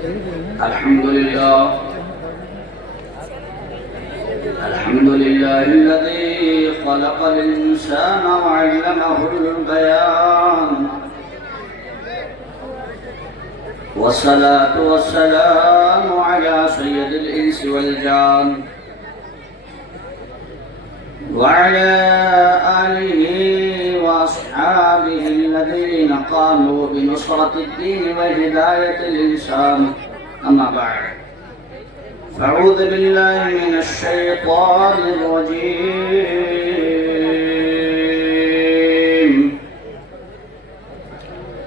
الحمد لله الذي خلق الإنسان وعلمه البيان، والصلاة والسلام على سيد الإنس والجان وعلى آله وأصحابه الذين قاموا بنصرة الدين وهداية الإنسان. أما بعد، فأعوذ بالله من الشيطان الرجيم.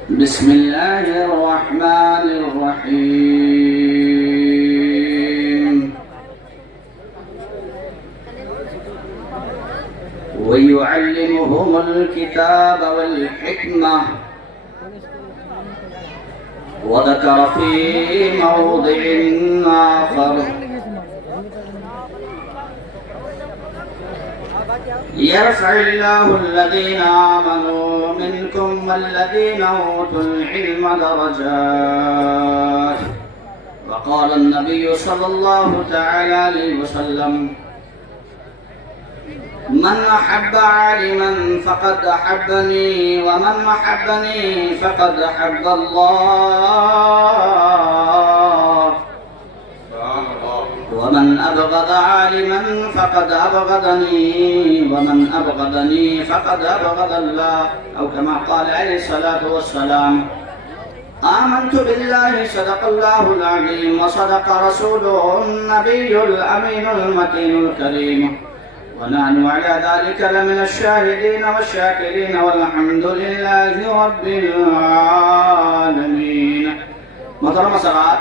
بسم الله الرحمن الرحيم. ويعلمهم الكتاب والحكمة، وذكر في موضع آخر: يرفع الله الذين آمنوا منكم والذين أوتوا العلم درجات. وقال النبي صلى الله تعالى عليه وسلم: من أحب عالما فقد أحبني، ومن أحبني فقد أحب الله، ومن أبغض عالما فقد أبغضني، ومن أبغضني فقد أبغض الله، أو كما قال عليه الصلاة والسلام. آمنت بالله صدق الله العظيم، وصدق رسوله النبي الأمين المتين الكريم، ونحن على ذلك لمن الشاهدين والشاكرين، والحمد لله رب العالمين. محترم حضرات،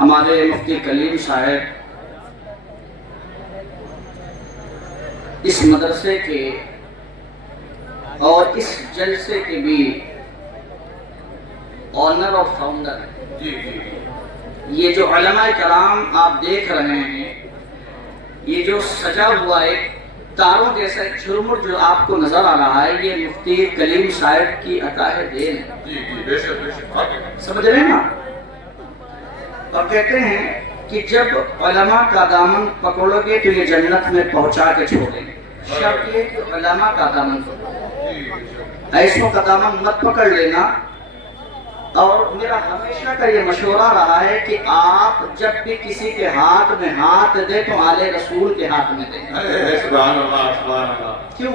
ہمارے مفتی کلیم صاحب اس مدرسے کے اور اس جلسے کے بھی آنر اور فاؤنڈر ہیں. یہ جو علماء کرام آپ دیکھ رہے ہیں، یہ جو سجا ہوا ایک تاروں جیسا جھرمٹ جو آپ کو نظر آ رہا ہے، یہ مفتی کلیم صاحب کی عطا دین ہے. سمجھ رہے ہیں نا؟ اور کہتے ہیں کہ جب علماء کا دامن پکڑو گے تو یہ جنت میں پہنچا کے چھوڑیں گے. شرط یہ کہ علماء کا دامن پکڑو، ایسوں کا دامن مت پکڑ لینا. اور میرا ہمیشہ کا یہ مشورہ رہا ہے کہ آپ جب بھی کسی کے ہاتھ میں ہاتھ دیں تو آل رسول کے ہاتھ میں دیں. سبحان اللہ، سبحان اللہ. کیوں؟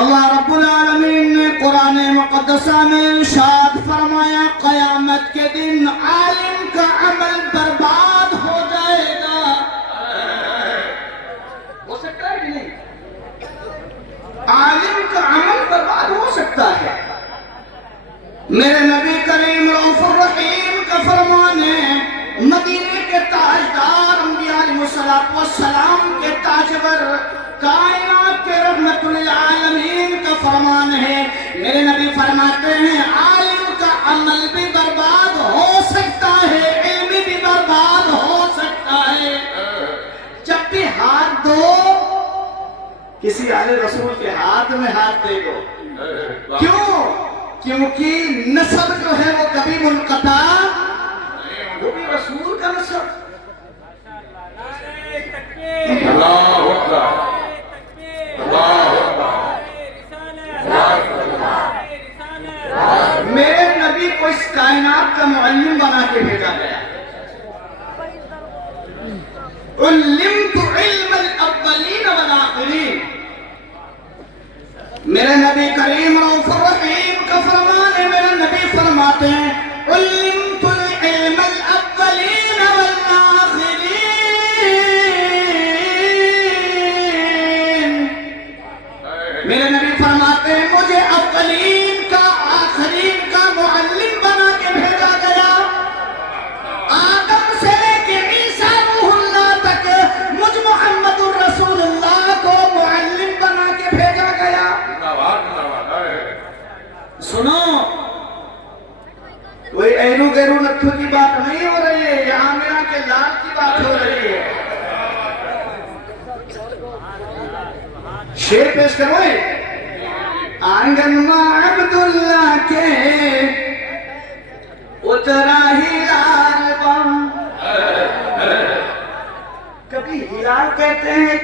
اللہ رب العالمین نے قرآن مقدسہ میں ارشاد فرمایا: قیامت کے دن عالم کا عمل برباد ہو جائے گا. ہو سکتا ہے کہ نہیں؟ عالم کا عمل برباد ہو سکتا ہے. میرے نبی کریم رؤوف الرحیم کا فرمان ہے، مدینے کے تاجدار انبیاء علیہ السلام کے تاجور، کائنات کے رحمت للعالمین کا فرمان ہے. میرے نبی فرماتے ہیں عالم کا عمل بھی برباد ہو سکتا ہے، علم بھی برباد ہو سکتا ہے. جب بھی ہاتھ دو کسی آل رسول کے ہاتھ میں ہاتھ دے دو. کیوں؟ کیونکہ نسب جو ہے وہ کبھی منقطع، وہ بھی رسول کا نسب. اللہ اکبر، اللہ اکبر. میرے نبی کو اس کائنات کا معلم بنا کے بھیجا گیا. علمت علم الاولین والآخرین. میرے نبی کریم رؤوف الرحیم کا فرمان ہے. میرے نبی فرماتے ہیں علمت العلم الاولین والآخرین. میرے نبی فرماتے ہیں مجھے اولین کا آخرین کا معلم بنا کے بھیجا گیا. آدم سے لے کے عیسیٰ روح اللہ تک مجھ محمد الرسول اللہ کو معلم بنا کے بھیجا گیا. سنو، کوئی اینو گیرو نتھو کی بات نہیں ہو رہی ہے، یہاں میرا کے لال کی بات ہو رہی ہے. شیر پیش کروئے. آنگن ماں عبداللہ کے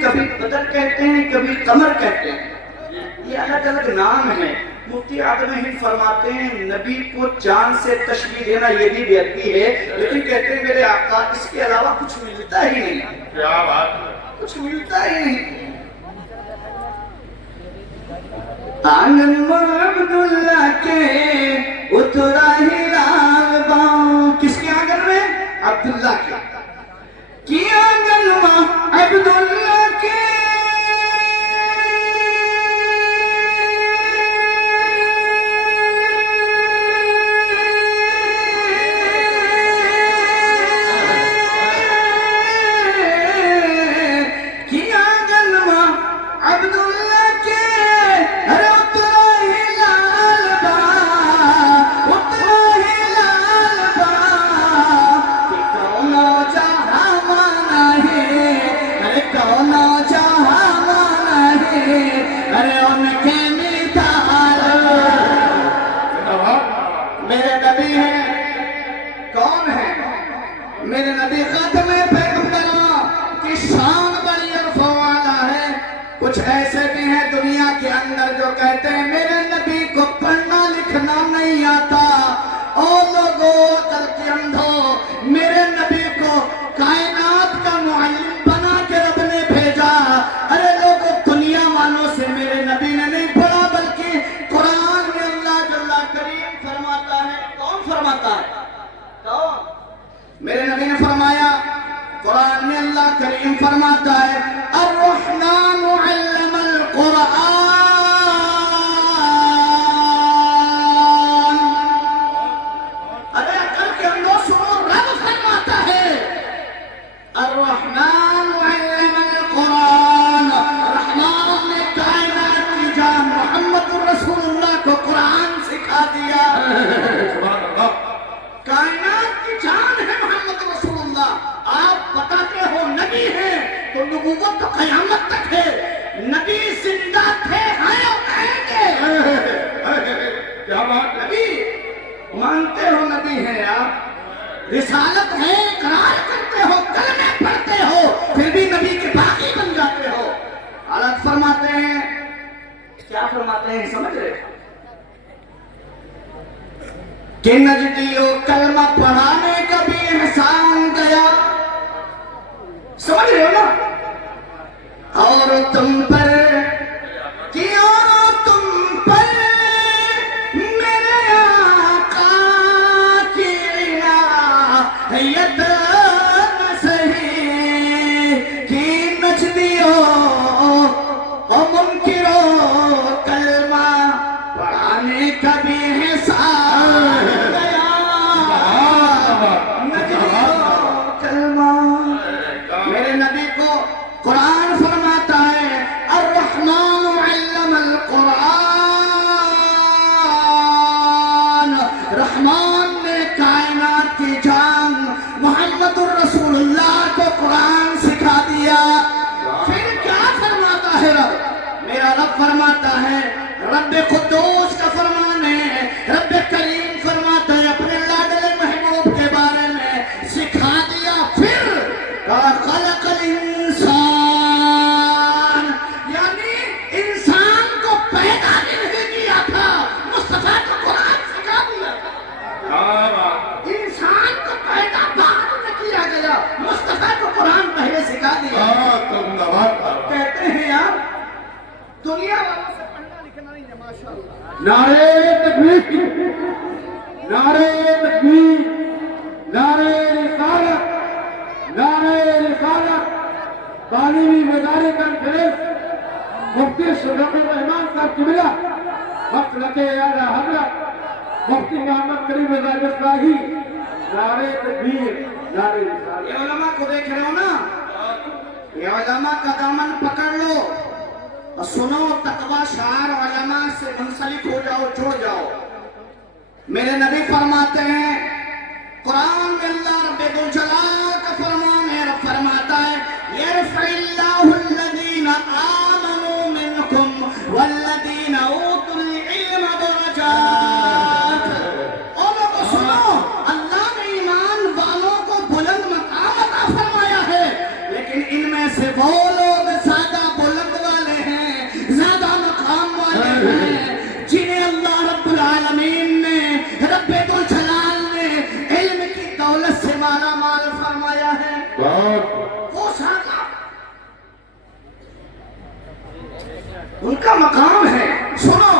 کبھی بدر کہتے ہیں، کبھی قمر کہتے ہیں، یہ الگ الگ نام ہے۔ مفتی اعظم ہند فرماتے ہیں نبی کو چاند سے تشبیہ دینا یہ بھی بے ادبی ہے، لیکن کہتے ہیں میرے آقا اس کے علاوہ کچھ ملتا ہی نہیں، کیا بات، کچھ ملتا ہی نہیں۔ آنگن میں عبداللہ کے اترا ہلال باؤں، کس کے آنگن میں؟ عبداللہ کے کی آنگن میں عبداللہ کے میرے نبی خاتم پیغمبروں کی شان بڑی عرفہ والا ہے۔ کچھ ایسے بھی ہیں دنیا کے اندر جو کہتے ہیں میرے نبی کو پڑھنا لکھنا نہیں آتا۔ او لوگوں عقل کے اندھو، میرے نبی کو کائنات کا معلم بنا کے رب نے بھیجا۔ ارے لوگوں دنیا والوں سے میرے نبی نے نہیں پڑھا، بلکہ قرآن میں اللہ جل کریم فرماتا ہے۔ کون فرماتا ہے؟ کون؟ میرے نبی نے فرمایا، قرآن میں اللہ کریم فرماتا ہے الرحمن علم القرآن۔ ارے عقل کے اندر سنو، رب فرماتا ہے الرحمن علم القرآن، رحمان نے کائنات کی جان محمد رسول اللہ کو قرآن سکھا دیا۔ کائنات کی جان ہے محمد رسول اللہ۔ آپ بتاتے ہو نبی ہیں تو نبوت تو قیامت تک ہے، نبی زندہ تھے، ہیں اور رہیں گے۔ کیا بات، نبی مانتے ہو نبی ہیں آپ، رسالت ہے، اقرار کرتے ہو، کلمے پڑھتے ہو، پھر بھی نبی کے باقی بن جاتے ہو۔ حالت فرماتے ہیں، کیا فرماتے ہیں سمجھ رہے ہیں کہ نجدیو کلمہ پڑھانے کا بھی احسان گیا، سمجھ رہے ہو نا؟ اور تم پر کہ اور تم پر میرے آقا کی عنایت نہ سہی کہ نجدیو اور منکرو کلمہ پڑھانے کا بھی احسان گیا۔ میرے نبی کو قرآن فرماتا ہے الرحمن علم القرآن، رحمان نے کائنات کی جان محمد الرسول اللہ کو قرآن سکھا دیا۔ پھر کیا فرماتا ہے رب؟ میرا رب فرماتا ہے، رب قدوس کا فرمان ہے، رب کریم فرماتا ہے اپنے لاڈلے محبوب کے بارے میں سکھا دیا۔ پھر خلق الانسان، یعنی انسان کو پیدا نہیں کیا تھا، مصطفیٰ کو قرآن سکھا دیا تھا۔ انسان کو پیدا بعد میں کیا گیا، مصطفیٰ کو قرآن پہلے سکھا دیا۔ کہتے ہیں یار دنیا والوں سے پڑھنا لکھنا نہیں ہے، ماشاءاللہ۔ نعرہ تکبیر، نعرہ تکبیر، نعرہ رسالت، نعرہ رسالت۔ تعلیمی میدان کانفرنس مفتی صدیق الرحمان صاحب کی ملا مسلک اعلیٰ حضرت مفتی محمد کریم رضا اصلاحی، نعرہ تکبیر، نعرہ رسالت۔ یہ علماء کو دیکھ رہے ہو نا، یہ علماء کا دامن پکڑ لو اور سنو، تقوی شعار علماء سے منسلک ہو جاؤ، جڑ جاؤ۔ میرے نبی فرماتے ہیں قرآن میں اللہ رب الجلال کا فرمان ہے، رب فرماتا ہے یرفع اللہ الذین آمنوا منکم والذین اوتوا العلم درجات۔ اور لوگوں سنو، اللہ نے ایمان والوں کو بلند مقام عطا فرمایا ہے، لیکن ان میں سے وہ لوگ العالمین نے رب ذوالجلال نے علم کی دولت سے مالا مال فرمایا ہے. وہ سارا ان کا مقام ہے. سنو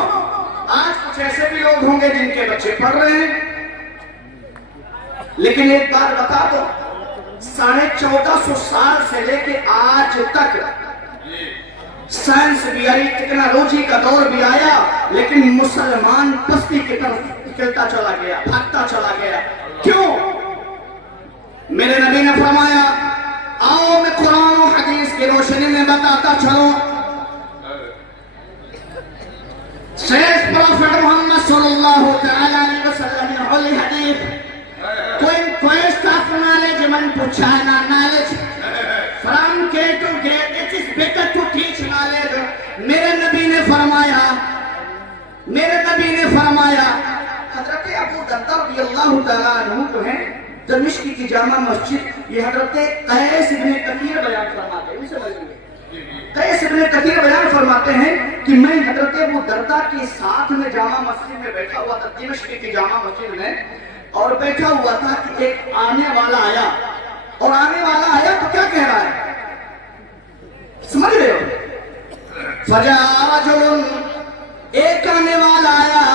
آج کچھ ایسے بھی لوگ ہوں گے جن کے بچے پڑھ رہے ہیں، لیکن ایک بار بتا دو 1450 سال سے لے کے آج تک سائنس بھی آئی، ٹیکنالوجی کا دور بھی آیا، لیکن مسلمان پستی کی طرف نکلتا چلا گیا، بھاگتا چلا گیا. کیوں؟ میرے نبی نے فرمایا آؤ میں قرآن و حدیث کی روشنی میں بتاتا چلوں. شیخ پروفیٹ محمد صلی اللہ تعالی علیہ وسلم in holy hadith, when quest of knowledge man to China knowledge from K to K, it is better to teach knowledge. میرے نبی نے فرمایا حضرت ابو دردہ رضی اللہ تعالیٰ عنہ جو ہیں دمشق کی جامع مسجد، یہ حضرت قیس ابن کثیر بیان فرماتے ہیں. قیس ابن کثیر بیان فرماتے ہیں کہ میں حضرت ابو دردہ کے ساتھ میں جامع مسجد میں بیٹھا ہوا تھا، دمشق کی جامع مسجد میں، اور بیٹھا ہوا تھا کہ ایک آنے والا آیا، اور آنے والا آیا تو کیا کہہ رہا ہے سمجھ رہے ہو؟ فجاء رجل، ایک آنے والا آیا،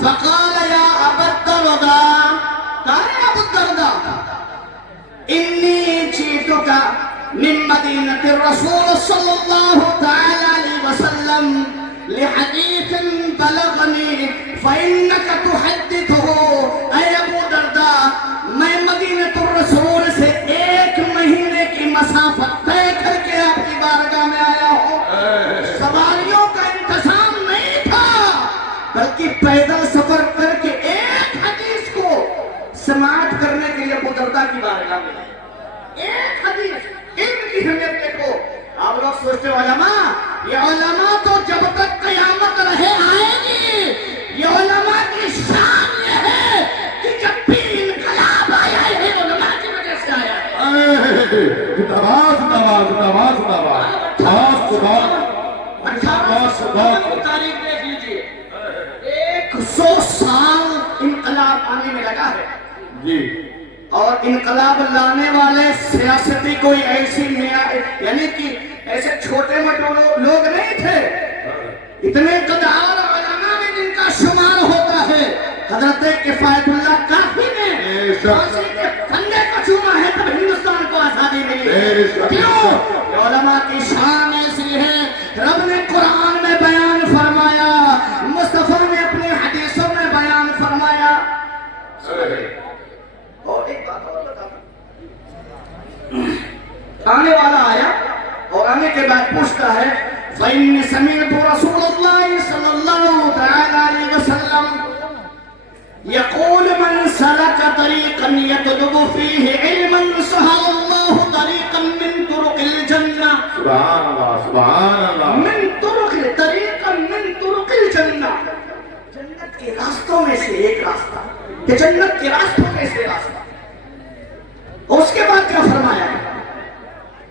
فقال یا ابا الدرداء، کہا ہے ابو الدرداء انی جئتک من مدینة الرسول صلی اللہ تعالی علیہ وسلم لحدیث بلغنی فإنك تحدثه. اے ابو درداء، میں مدینة الرسول سے 1 مہینے کی مسافت طے کر کے آپ کی بارگاہ میں آیا ہوں. سواریوں کا انتظام نہیں تھا، بلکہ پیدل سفر کر کے ایک حدیث کو سماعت کرنے کے لیے ابو درداء کی بارگاہ میں آیا. ایک حدیث، علم کی اہمیت دیکھو. آپ لوگ سوچتے علماء، یہ علماء تو جب تک قیامت رہے آئے گی. یہ علماء کی شان یہ ہے کہ جب بھی انقلاب آیا ہے علماء کی وجہ سے آیا ہے. تاریخ دیکھ لیجئے، 100 سال انقلاب آنے میں لگا ہے جی. اور انقلاب لانے والے سیاستی کوئی ایسی یعنی کہ ایسے چھوٹے موٹے لوگ نہیں تھے. اتنے قدار علماء میں جن کا شمار ہوتا ہے. حضرت کفایت اللہ کافی نے پھانسی کے پھندے کو چوما ہے تب ہندوستان کو آزادی ملی. کیوں؟ علماء کی شان ایسی ہے. رب نے قرآن میں بیان فرمایا، مصطفیٰ نے اپنی حدیثوں میں بیان فرمایا. اور ایک بات اور بتا دوں، آنے والا آیا اور آنے کے بعد پوچھتا ہے فَإِنِّ سَمِعْتُ رَسُولَ اللَّهِ صلی اللہ تعالی علیہ وسلم يقول من سلك طريقا يطلب فيه علما سهل الله طريقا من طرق الجنة. سبحان اللہ سبحان اللہ. من طرق طریقا من طرق الجنة، جنت کے راستوں میں سے ایک راستہ، کہ جنت کے راستوں میں سے راستہ. اس کے بعد کیا فرمایا ہے؟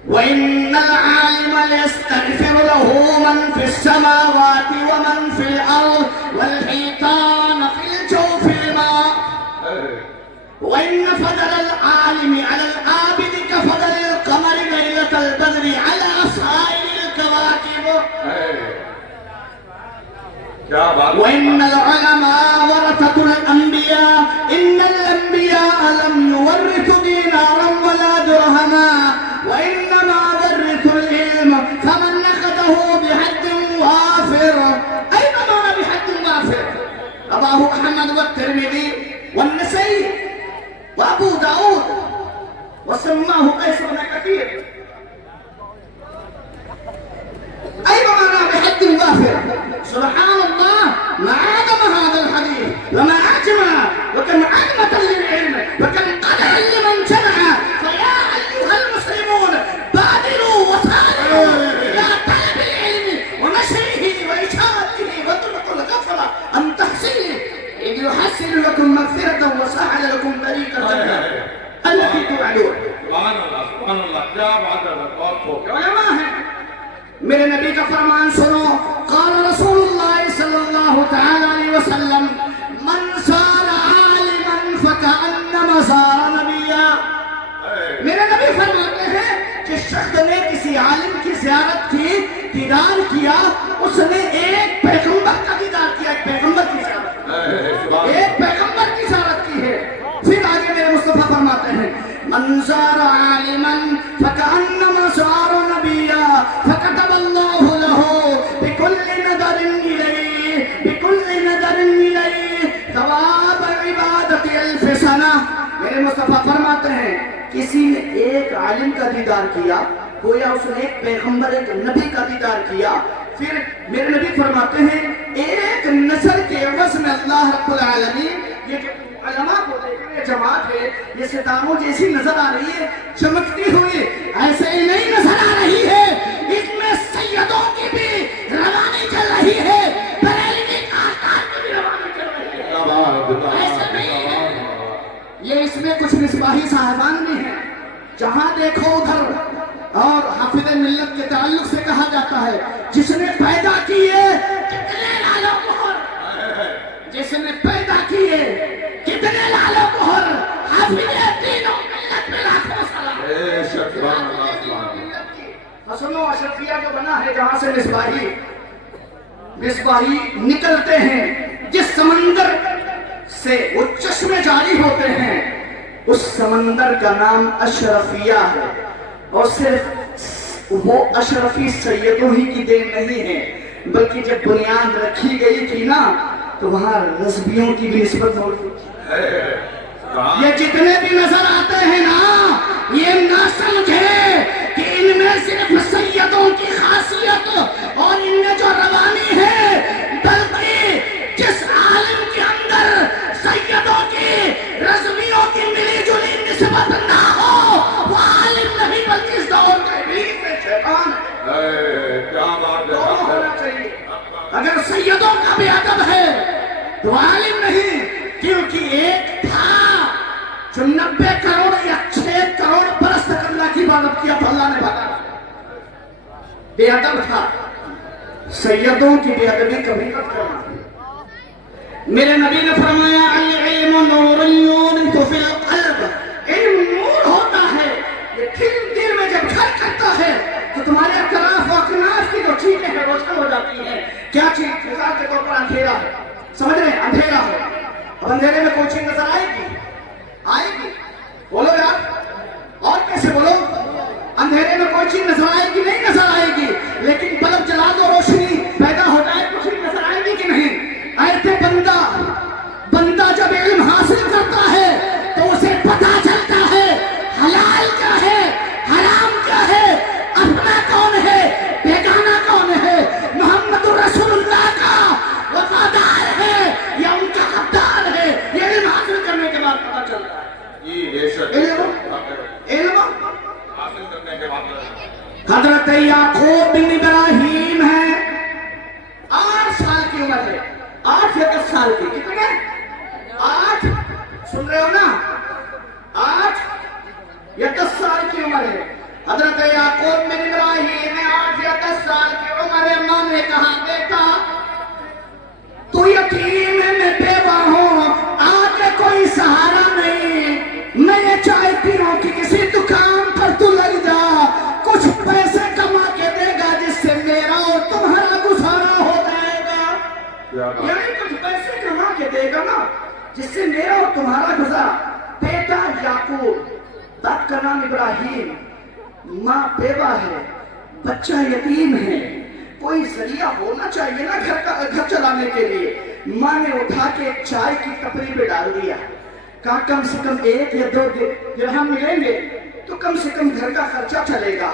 وَإِنَّ الْعَالِمَ لَيَسْتَغْفِرُ لَهُ مَنْ فِي السَّمَاوَاتِ وَمَنْ فِي الْأَرْضِ وَالْحِيتَانَ فِي الْجَوْفِ الْمَاءِ. وَإِنَّ فَضْلَ الْعَالِمِ عَلَى الْعَابِدِ كَفَضْلِ الْقَمَرِ لَيْلَةَ الْبَدْرِ عَلَى سَائِرِ الْكَوَاكِبِ. وَإِنَّ الْعُلَمَاءَ وَرَثَةُ الْأَنْبِيَاءِ إِنَّ الْأَنْبِيَاءَ لَمْ يُوَرِّثُوا دِينَارًا وَلَا دِرْهَمًا وَإِنَّمَا وَرِّثُوا الْعِلْمَ فَمَنْ أَخَذَهُ بِحَدٍّ وَافِرٍ. أين معنى بحد وافر؟ رواه أحمد والترمذي والنسائي وأبو داود وسماه قيس بن كثير. أي معنى بحد وافر؟ سبحان الله، ما عدم هذا الحديث وما أجمع وكم عظمة للعلم وكم قدر لمن جمع. فيا أيها المسلمون بادروا وسارعوا إلى طلب العلم ونشره وإشارته واتركوا الغفلة عن تحصيله إذ يحصل لكم مغفرة وسهل لكم طريق الجنة التي توعدون. سبحان اللہ سبحان اللہ. کیا بات ہے، بہت خوب. علماء ہیں. میرے نبی کا فرمان سنو. قال رسول اللہ صلی اللہ تعالی علیہ وسلم من شخص نے کسی عالم کی زیارت کی، دیدار کیا، اس نے ایک پیغمبر کا دیدار کیا، ایک پیغمبر کی زیارت، ایک پیغمبر کی زیارت کی ہے۔ پھر آگے میرے مصطفیٰ فرماتے ہیں من زار عالما فکأنما زار نبیا فکتب اللہ له بکل نظر الیہ ثواب عبادت 1000 سنہ۔ میرے مصطفیٰ فرماتے ہیں کسی نے ایک عالم کا دیدار کیا، گویا اس نے ایک پیغمبر، ایک نبی کا دیدار کیا، پھر میرے نبی فرماتے ہیں ایک نظر کے عوض میں اللہ رب العالمین، یہ جو علماء کو دیکھنے جماعت ہے، یہ ستاروں جیسی نظر آ رہی ہے چمکتی ہوئی، ایسے ہی نہیں نظر آ رہی ہے، اس میں سیدوں کی بھی روانی چل رہی ہے، بریلوی کارکان کی بھی روانی چل رہی ہے، ایسے نہیں ہے۔ یہ اس میں کچھ مصباحی صاحبان بھی ہیں، جہاں دیکھو ادھر، اور حافظ ملت کے تعلق سے کہا جاتا ہے جس نے پیدا کیے کتنے لالوں کو، جس نے پیدا کیے کتنے لالوں کو، حافظ تینوں ملت میں لاکھوں سلام۔ حسن و اشرفیہ جو بنا ہے جہاں سے مصباحی نکلتے ہیں، جس سمندر سے وہ چشمے جاری ہوتے ہیں، اس سمندر کا نام اشرفیہ ہے، اور صرف وہ اشرفی سیدوں ہی کی دین نہیں ہے، بلکہ جب بنیاد رکھی گئی تھی نا تو وہاں رضویوں کی بھی نسبت موجود تھی۔ یہ جتنے بھی نظر آتے ہیں نا، یہ نہ سمجھے کہ ان میں صرف سیدوں کی خاصیت اور ان میں جو روانی ہے، بلکہ جس عالم کے اندر سیدوں کی، رضویوں کی ملی جلی نسبت نہ ہو، وہ عالم نہیں بلکہ اس دور کا ابلیس ہے، شیطان ہے۔ دونوں ہونا چاہیے۔ اگر سیدوں کا بھی ادب ہے تو عالم نہیں، کیونکہ ایک تھا جو 90 کروڑ یا 6 کروڑ برس تک اللہ کی عبادت کیا تو اللہ نے بتایا بے ادب تھا۔ سیدوں کی بے ادبی کبھی مت کرنا۔ میرے نبی نے فرمایا العلم نور یونس فی القلب، علم نور ہوتا ہے، یہ دل میں جب گھر کرتا ہے تو تمہارے اطراف و اکناف کی جو چیزیں ہیں روشن ہو جاتی ہیں۔ کیا چیز؟ مثال کے طور پر اندھیرا ہے، سمجھ رہے ہیں؟ اندھیرا ہے، اب اندھیرے میں کوئی چیز نظر آئے گی؟ آئے گی؟ بولو یار، اور کیسے بولو؟ اندھیرے میں کوئی چیز نظر آئے گی؟ نہیں نظر آئے گی، لیکن بلب جلا دو روشنی پیدا ہو جائے کچھ نظر آئے گی کہ نہیں؟ ایسے بندہ جب علم حاصل کرتا ہے تو اسے پتا چلتا ہے حلال کیا ہے، حرام کیا ہے، اپنا کون ہے، بیگانہ کون ہے، محمد رسول اللہ کا وفادار ہے یا ان کا غدار ہے، یہ علم حاصل کرنے کے بعد پتا چلتا ہے۔ علم حاصل کرنے کے بعد حضرت یعقوب بن ابراہیم ہے، 8 سال کی عمر ہے، 8 یا 10 سال کی، کتنے؟ 8، سن رہے ہو نا؟ 8 یا 10 سال کی عمر ہے۔ حضرت یعقوب بن ابراہیم نے 8 یا 10 سال کی عمر ہے، ماں نے کہا بیٹا تو یتیم ہے، میں بیوہ ہوں، آگے کوئی سہارا نہیں، میں یہ چاہتی ہوں کہ کسی دکان پر تو لگ جا، کچھ پیسے کما کے دے گا جس سے میرا اور تمہارا گزارا ہو جائے گا، یعنی کچھ پیسے کما کے دے گا نا جس سے میرا اور تمہارا گزارا۔ بیٹا یعقوب، باپ کا نام ابراہیم، ماں بیوہ ہے، بچہ یتیم ہے، کوئی ذریعہ ہونا چاہیے نا گھر چلانے کے لیے۔ ماں نے اٹھا کے چائے کی ٹپری پہ ڈال دیا، کہا کم سے کم 1 یا 2 درہم ملیں گے تو کم سے کم گھر کا خرچہ چلے گا۔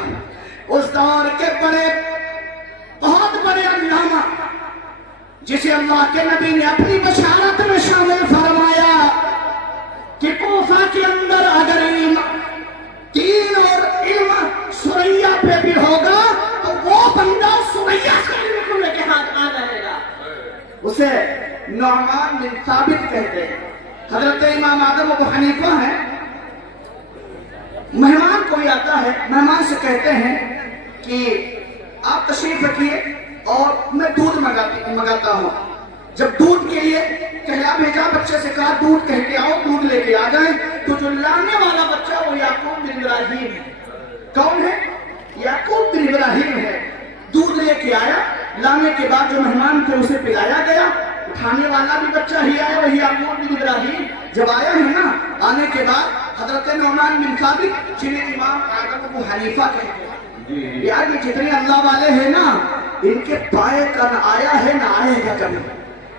اس دور کے بہت بڑے علامہ جسے اللہ کے نبی نے اپنی بشارت میں شامل فرمایا کہ کوفہ کے اندر اگر دین اور علم سریا پہ بھی ہوگا تو وہ بندہ سریا سے علم کو لے کے ہاتھ آ جائے گا۔ اسے نعمان بن ثابت کہتے ہیں۔ حضرت امام اعظم ابو حنیفہ ہیں، مہمان کوئی آتا ہے، مہمان سے کہتے ہیں کہ آپ تشریف رکھیے اور میں دودھ منگاتا ہوں۔ جب دودھ کے لیے کہلا بھیجا، بچے سے کہا دودھ کہہ کے آؤ، دودھ لے کے آ جائیں، تو جو لانے والا بچہ وہ یعقوب بن ابراہیم ہے۔ کون ہے؟ کھلانے کے بعد جو مہمان تھے اسے پلایا گیا. کھانے والا بھی بچہ ہی آیا, وہی یعقوب بن ابراہیم. جب آیا ہے نا, آنے کے بعد حضرت نعمان بن ثابت جنہیں امام اعظم ابو حنیفہ کہتے ہیں, یار یہ جتنے اللہ والے ہیں نا, ان کے پائے کا نہ آیا ہے نہ آئے گا کبھی,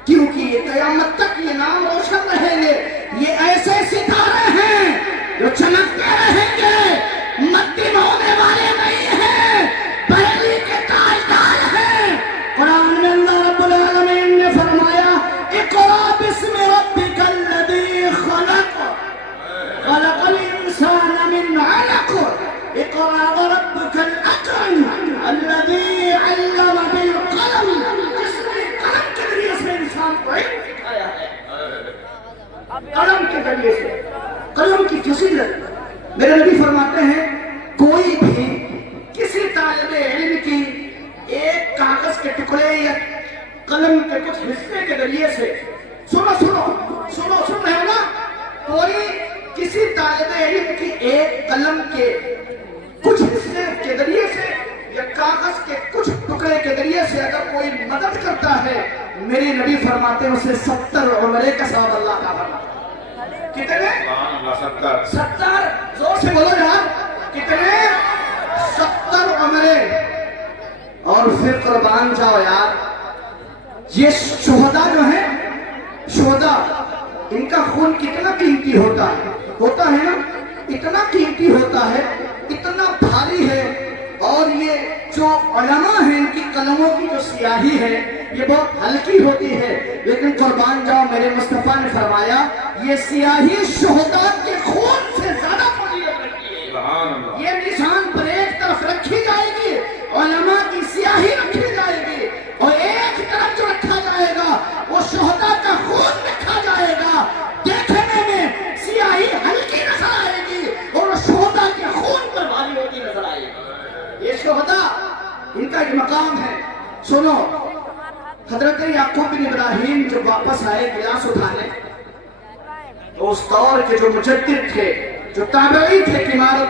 کیونکہ یہ قیامت تک یہ نام روشن رہیں گے. یہ ایسے ستارے ہیں جو چمکتے رہیں گے, مدھم ہونے والے نہیں ہیں, پہلی کے تاجدار ہیں. قرآن میں اللہ رب العالمین نے فرمایا اقرأ باسم ربک الذی خلق خلق الانسان من علق اقرأ وربک الاکرم الذی علم بالقلم, جس نے قلم کے ذریعے سے انسان کو علم سکھایا ہے. قلم کے ذریعے سے, قلم کی فضیلت. میرے نبی فرماتے ہیں کوئی بھی کسی طالب علم کی ایک کاغذ کے ٹکڑے یا قلم کے کچھ حصے کے ذریعے سے, سن رہے ہو نا, کوئی کسی طالب علم کی ایک قلم کے کچھ حصے کے ذریعے سے یا کاغذ کے کچھ ٹکڑے کے ذریعے سے اگر کوئی مدد کرتا ہے, میرے نبی فرماتے ہیں اسے 70 عمرے کا ثواب اللہ کا فرماتا ہے. کتنے؟ 70. زور سے بولو یار, کتنے؟ 70 عمرے. اور پھر قربان جاؤ یار, یہ شہداء جو ہیں, شہداء ان کا خون کتنا قیمتی ہوتا ہے نا, اتنا قیمتی ہوتا ہے, اتنا بھاری ہے. اور یہ جو علماء ہیں ان کی قلموں کی جو سیاہی ہے یہ بہت ہلکی ہوتی ہے, لیکن قربان جاؤ میرے مصطفیٰ نے فرمایا یہ سیاہی شہداء کے خون سے زیادہ فضیلت رکھتی ہے. یہ نشان پر ایک طرف رکھی جائے گی, علماء کی سیاہی رکھی جائے گی, اور ایک طرف جو رکھا جائے گا وہ شہداء کا خون رکھا جائے گا. دیکھنے میں سیاہی ہلکی نظر آئے گی اور وہ شہداء کے خون پر بھاری ہوتی نظر آئے گی. یہ شہداء ان کا ایک مقام ہے. سنو, حضرت یعقوب بن ابراہیم جب واپس آئے گلاس اٹھانے, تو اس دور کے جو مجدد تھے, جو تابعی تھے, کبار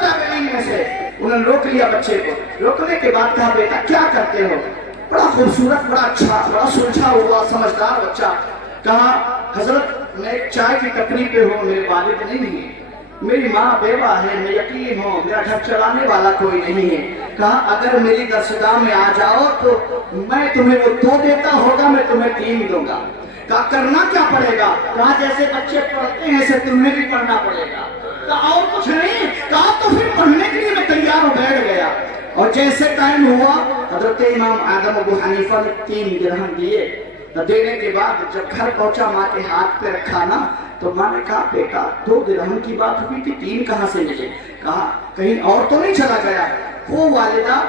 تابعین میں سے, انہوں نے روک لیا بچے کو. روکنے کے بعد کہا بیٹا کیا کرتے ہو؟ بڑا خوبصورت, بڑا اچھا, بڑا سلجھا ہوا سمجھدار بچہ. کہا حضرت میں ایک چائے کی ٹپری پہ ہوں, میرے والد نہیں ہیں, میری ماں بیوہ ہے, میں یتیم ہوں, میرا گھر چلانے والا کوئی نہیں ہے. کہا اگر میری درسگاہ میں آ جاؤ تو میں تمہیں وہ 2 دیتا ہوگا, میں تمہیں 3 دوں گا. کہا کرنا کیا پڑے گا؟ کہا جیسے بچے پڑھتے ہیں ایسے تمہیں بھی پڑھنا پڑے گا. کہا اور کچھ نہیں؟ کہا تو پھر پڑھنے کے لیے میں تیار ہو بیٹھ گیا. اور جیسے ٹائم ہوا حضرت امام اعظم ابو حنیفہ نے 3 درہم دیے. دینے کے بعد جب گھر پہنچا ماں کے ہاتھ پہ رکھا نا, تو ماں نے کہا بیٹا 2 درہم کی بات ہوئی تھی, 3 کہاں سے ملے؟ کہا کہیں اور تو نہیں چلا گیا؟ وہ والدہ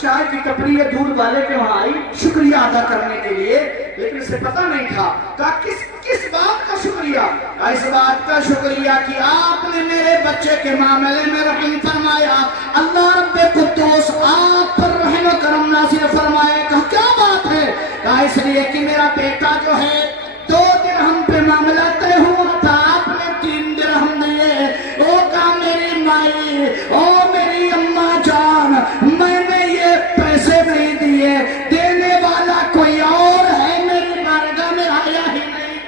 چائے کی ٹپری یا دودھ والے کے وہاں آئی شکریہ ادا کرنے کے لیے, لیکن اسے پتہ نہیں تھا. کہا کس بات کا شکریہ؟ اس بات کا شکریہ کہ آپ نے میرے بچے کے معاملے میں رحم فرمایا, اللہ رب قدوس آپ پر رحم و کرم نازل فرمائے. کہا کیا بات ہے؟ کہا اس لیے کہ میرا بیٹا جو ہے 2 درہم پہ معاملہ طے ہوا تھا, آپ نے 3 درہم دیے. او کہا میری مائی, او میری اماں جان, میں نے یہ پیسے نہیں دیے, دینے والا کوئی اور ہے, میری بارگاہ میں آیا ہی نہیں,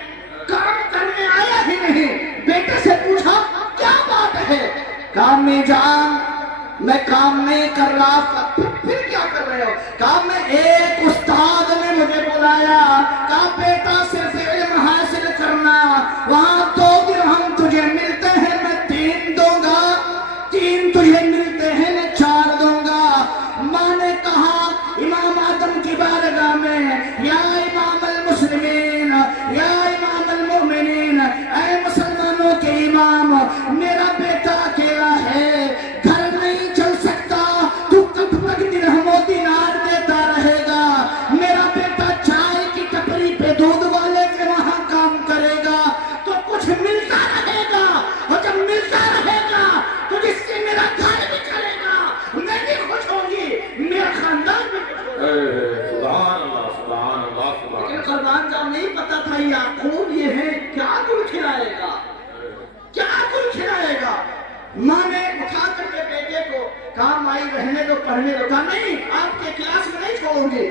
کام کرنے آیا ہی نہیں. بیٹے سے پوچھا کیا بات ہے؟ کہا امی جان میں کام نہیں کر رہا. پھر کیا کر رہے ہو؟ کہا میں ایک استاد نے مجھے بلایا, کہا بیٹا صرف علم حاصل کرنا, وہاں 2 درہم تجھے ملتے ہیں میں 3 دوں گا, 3 تجھے ملتے ہیں میں 4 دوں گا. ماں نے کہا امام اعظم کی بارگاہ میں, یا امام المسلمین, یا امام المؤمنین, اے مسلمانوں کے امام, میرا بیٹا اکیلا ہے, گھر نہیں چل سکتا, تو کب تک درہم و دینار دیتا رہے گا؟ میرا بیٹا چائے کی ٹپری پہ دودھ والے کے وہاں کام کرے گا تو کچھ ملتا رہے گا, اور جب ملتا رہے گا تو جس سے میرا گھر بھی چلے گا, میں بھی خوش ہوں گی, میرا خاندان بھی خوش ہوگا. سبحان اللہ, سبحان اللہ, سبحان لیکن قربان جاؤ نہیں پتا تھا یعقوب یہ ہے, کیا گل کھلائے گا, کیا گل کھلائے گا. ماں نے اٹھا کر کے بیٹے کو کہا مائی رہنے دو, پڑھنے دو. کہا نہیں, آپ کے کلاس میں نہیں چھوڑوں گی.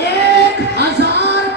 1000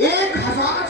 1000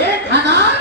1000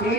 3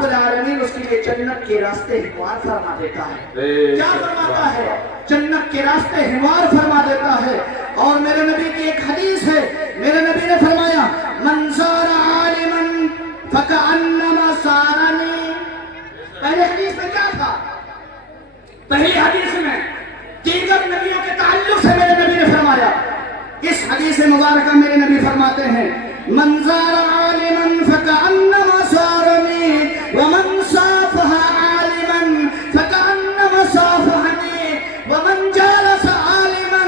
رب العالمین اس کے لیے جنت کے راستے ہموار فرما دیتا ہے. کیا فرماتا ہے؟ جنت کے راستے ہموار فرما دیتا ہے. اور میرے نبی کی ایک حدیث ہے, میرے نبی نے فرمایا من زار عالما فکأنما سارنی. پہلے حدیث میں کیا تھا؟ پہلی حدیث میں دیگر نبیوں کے تعلق سے میرے نبی نے فرمایا. اس حدیث مبارکہ میرے نبی فرماتے ہیں من زار عالما فکأنما سارنی ومن صافح عالما فکأنما صافحنی ومن جالس عالما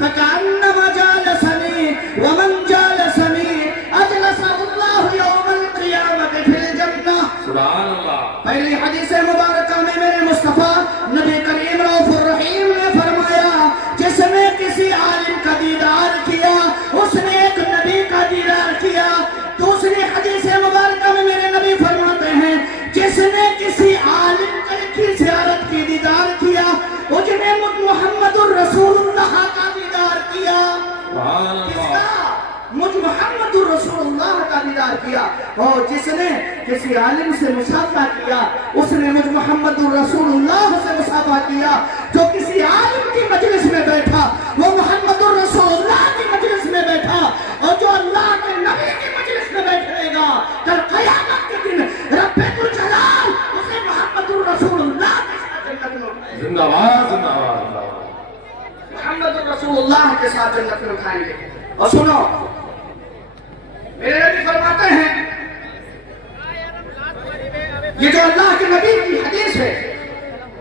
فکأنما جالسنی ومن جالسنی اجلسہ اللہ یوم القیامت فی الجنہ. سبحان اللہ. پہلی حدیث مبارکہ میں میرے مصطفیٰ نبی کریم رؤوف الرحیم نے فرمایا جس نے کسی عالم کا دیدار کیا اس نے ایک نبی کا دیدار کیا. دوسری حدیث مبارکہ میں میرے نبی فرماتے ہیں جس نے کسی عالم کی زیارت کی دیدار کیا اس نے محمد الرسول اللہ کا دیدار کیا. کس کا؟ مجھ محمد الرسول اللہ کا دیدار کیا. اور جس نے کسی عالم سے مصافحہ کیا اس نے مجھ محمد الرسول اللہ سے مصافحہ کیا. جو کسی عالم کی مجلس میں بیٹھا وہ محمد الرسول اللہ کی مجلس میں بیٹھا, اور جو اللہ کے نبی کی مجلس میں بیٹھے گا کل قیامت کے دن رب الجلال اسے محمد الرسول اللہ کے ساتھ جنت میں اٹھائے گا. زندہ باد, زندہ باد. محمد الرسول اللہ کے ساتھ جنت میں اٹھائیں گے. اور سنو میرے نبی فرماتے ہیں یہ جو اللہ کے نبی کی حدیث ہے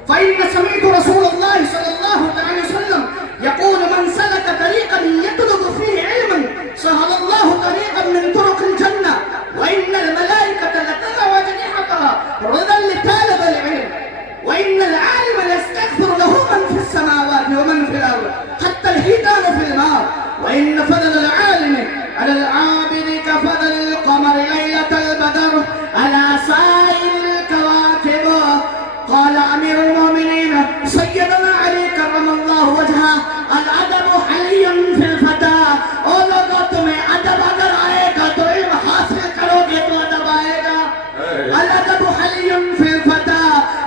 فَإِنَّ سَمِعْتُ رَسُولَ اللَّهِ صَلَى اللَّهُ عَلَيْهِ وسلم يقول من سلك طريقا يطلب فيه علما سهل الله طريقا من طرق الجنة وإن الملائكة لتضع أجنحتها رضا لطالب العلم وإن العالم ليستغفر له من في السماوات ومن في الأرض حتى الحيتان في الماء وإن فضل العالم على العابد كفضل القمر ليلة البدر على سائر الكواكب. قال أمير المؤمنين سيدنا علي كرم الله وجهه الأدب حلي في الفتى. اور لوگوں تمہیں ادب اگر آئے گا تو علم حاصل کرو گے تو ادب آئے گا. الأدب حلي في الفتى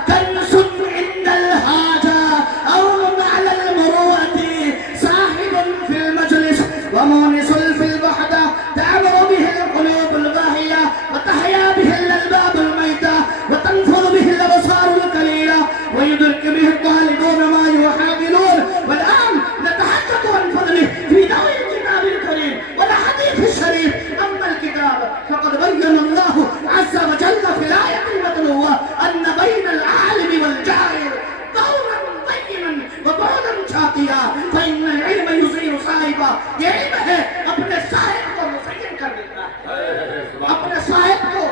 كنس عند الحاجة عون على المروءة صاحب في المجلس ومونس في الوحدة تعمر به القلوب الواهية وتحيا به الألباب الميتة وتنفر به الأبصار القليلة ويدرك به الطالبون ما يحاولون. والآن نتحدث عن فضله في ضوء الكتاب الكريم والحديث الشريف. أما الكتاب فقد بين الله عز وجل في الآية المتلوة أن بين العالم والجاهل دورا بينا وبعدا شاطئا فإن العلم يزيل صاحبه. یہ علم ہے اپنے صاحب کو مزین کر دیتا ہے, اپنے صاحب کو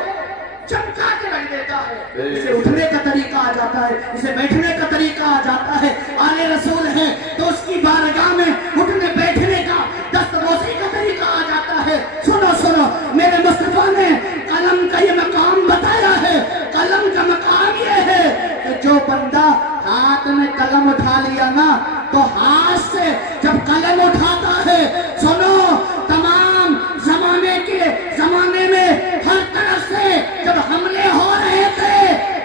چمکا کے رکھ دیتا ہے. اسے اٹھنے کا طریقہ آ جاتا ہے, اسے بیٹھنے کا طریقہ آ جاتا ہے. آل رسول ہے تو اس کی بارگاہ میں اٹھنے بیٹھنے کا دستبوسی کا طریقہ آ جاتا ہے. سنو سنو میرے مصطفیٰ نے قلم کا یہ مقام بتایا ہے. قلم کا مقام یہ ہے کہ جو بندہ ہاتھ میں قلم اٹھا لیا نا تو ہاتھ سے جب قلم اٹھاتا ہے سنو تمام زمانے میں ہر طرف سے جب حملے ہو رہے تھے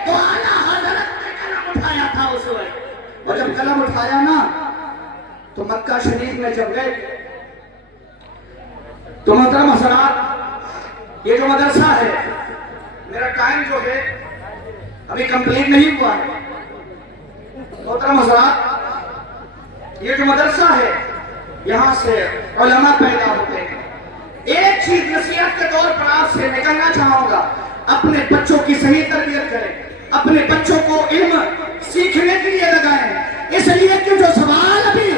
تو اعلیٰ حضرت نے قلم اٹھایا تھا اس وقت. اور جب قلم اٹھایا نا تو مکہ شریف میں جب گئے تو محترم حضرات یہ جو مدرسہ ہے میرا قائم جو ہے ابھی کمپلیٹ نہیں ہوا ہے. محترم حضرات یہ جو مدرسہ ہے یہاں سے علماء پیدا ہوتے ہیں. ایک چیز نصیحت کے طور پر آپ سے میں کہنا چاہوں گا اپنے بچوں کی صحیح تربیت کریں, اپنے بچوں کو علم سیکھنے کے لیے لگائیں. اس لیے کہ جو سوال ابھی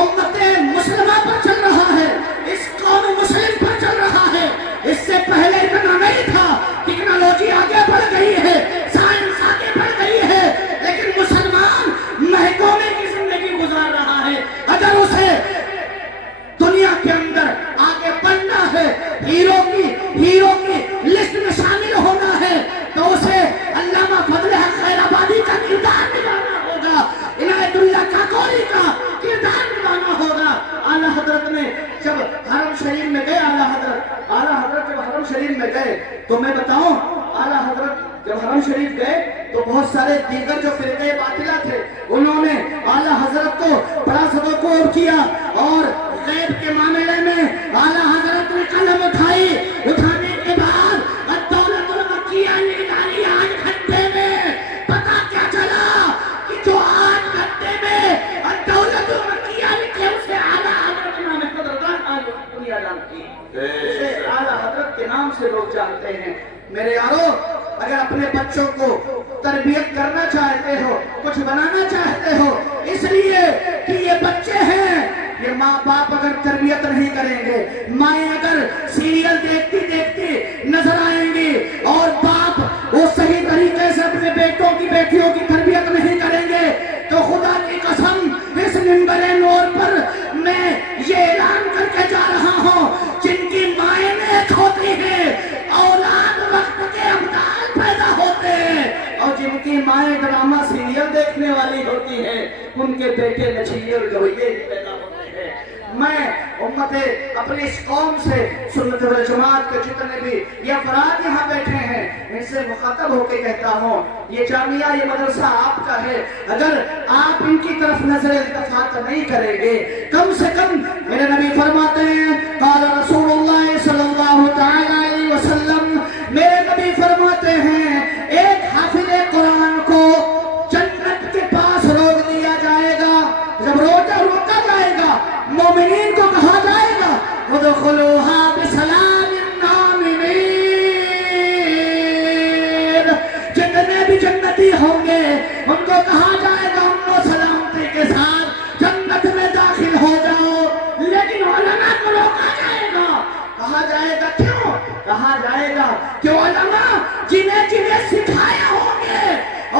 امت مسلمہ پر چل رہا ہے, اس قوم مسلم پر چل رہا ہے, اس سے پہلے اتنا نہیں تھا. ٹیکنالوجی آگے بڑھ گئی ہے, سائنس آگے بڑھ گئی ہے, لیکن مسلمان محکومے کی زندگی گزار رہا ہے. اگر اسے دنیا کے اندر آگے بڑھنا ہے, ہیرو کی لسٹ میں شامل ہونا ہے تو اسے علامہ فضل حق خیر آبادی کا کردار نبھانا ہوگا, عنایت اللہ کاکوری کا کردار نبھانا ہوگا. اعلیٰ حضرت نے جب حرم شریف میں گئے اعلیٰ حضرت جب حرم شریف میں گئے تو میں بتاؤں اعلیٰ حضرت جب حرم شریف گئے تو بہت سارے دیگر جو فرقے باطلہ تھے انہوں نے اعلیٰ حضرت کو بڑا سبقور کیا اور غیب کے معاملے میں اعلیٰ حضرت نے قلم اٹھائی، اٹھانے کے بعد الدولۃ المکیہ نگرانی 8 گھنٹے میں پتہ کیا چلا کہ جو 8 گھنٹے میں الدولۃ المکیہ لکھے اسے اعلیٰ حضرت نام قدردان آج دنیا جانتی ہے، اسے اعلیٰ حضرت کے نام سے لوگ جانتے ہیں۔ میرے یارو، اگر اپنے بچوں کو تربیت کرنا چاہتے ہو، کچھ بنانا چاہتے ہو، اس لیے کہ یہ بچے ہیں، یہ ماں باپ اگر تربیت نہیں کریں گے، مائیں اگر سیریل دیکھتی دیکھتی نظر آئیں گی اور باپ وہ صحیح طریقے سے اپنے بیٹوں کی بیٹیوں کی تربیت نہیں کریں گے، تو خدا کی قسم اس منبر نور پر میں یہ اعلان کر کے جا رہا ہوں، جن کی مائیں نیک ہوتی ہیں اولاد وقت کے ابدال پیدا ہوتے ہیں، اور جن کی مائیں ڈرامہ سیریل دیکھنے والی ہوتی ہیں ان کے بیٹے نچیے اور گویے ہی پیدا ہوتے ہیں۔ میں امت اپنی اس قوم سے سنت والجماعت کے جتنے بھی یہ افراد یہاں بیٹھے ہیں ان سے مخاطب ہو کے کہتا ہوں، یہ جامعہ یہ مدرسہ آپ کا ہے، اگر آپ ان کی طرف نظر التفات نہیں کریں گے، کم سے کم میرے نبی فرماتے ہیں قال رسول اللہ صلی اللہ تعالی علیہ وسلم، میرے نبی فرماتے ہیں ایک حافظ قرآن کو جنت کے پاس روک دیا جائے گا، جب روکا جائے گا مومنین کو کہا جائے گا ادخلوها بسلام آمنین، جتنے بھی جنتی ہوں گے ان کو کہا جائے گا امن و سلامتی کے ساتھ جنت میں داخل ہو جاؤ، لیکن علماء کو روکا جائے گا، کہا جائے گا کیوں؟ کہا جائے گا کہ علماء جنہیں سکھایا ہوں گے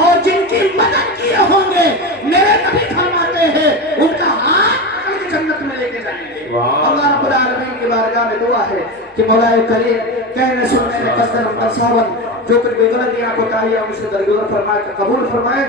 اور جن کی مدد کیے ہوں گے میرے نبی فرماتے ہیں ان کا ہاتھ پکڑ کے جنت میں لے کے جائیں گے۔ اللہ رب العالمین کی بارگاہ میں دعا ہے کہ مولا کریم کہنے سننے میں قصدر امتر صاحب جو کچھ بھی غلطیاں کوتاہیاں مجھ سے درگزر فرمائے قبول فرمائے۔